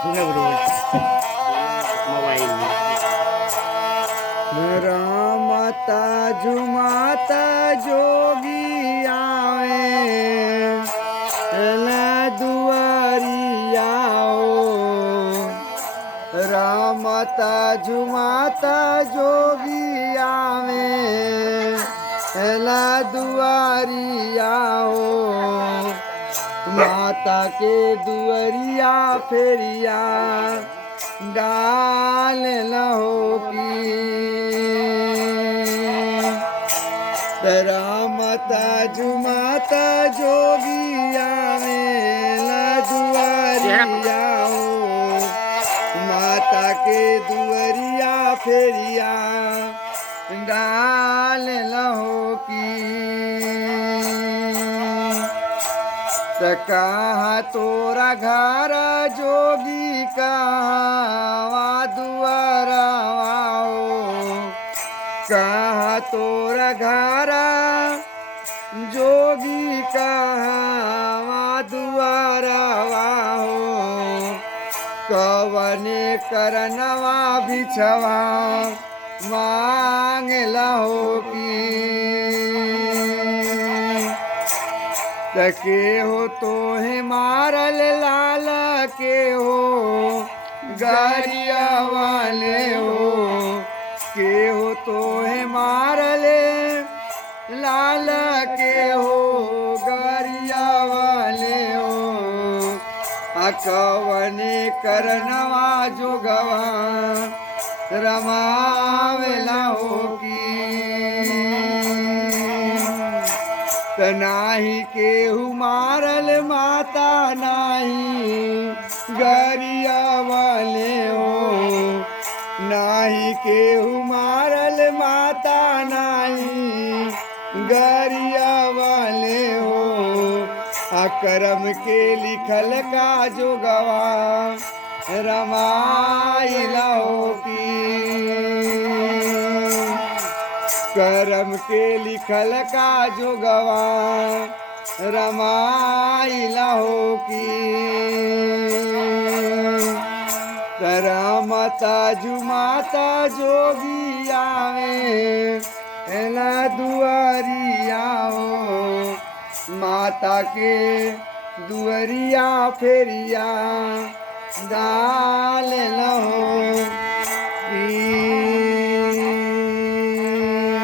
सुने बरोबर मोबाइल में रामता झुमाता जोगी आवे एला दुआरिया हो। रामता झुमाता जोगी आवे एला दुआरिया हो। माता के दुआरिया फेरिया डाल लहो की। रामता झुमाता जोगिया मेला दुआरिया हो। माता के दुआरिया फेरिया डाल लहो की। कहाँ तोरा घर जोगी कहाँ दुआरा हो। कहाँ तोरा घर जोगी कहाँ दुआरा हो। कवने करनवा बिछवा मांग लहो की। के हो तो है मारल लाल के हो गरिया वाले हो। के हो तो है मारल लाल के हो गरिया वाले हो। कवने करनवा जोगवा रमावेला हो की। नाही केहू मारल माता नाही गरिया वाले हो। नाही केहू मारल माता नाही गरिया वाले हो। अकरम के लिखल का जो गवा रमाइला हो की। करम के लिखल का जो गवा रमाइला हो की। रामता झुमाता जोगी आवे एला दुआरिया हो। माता के दुआरिया फेरिया डाल लहो।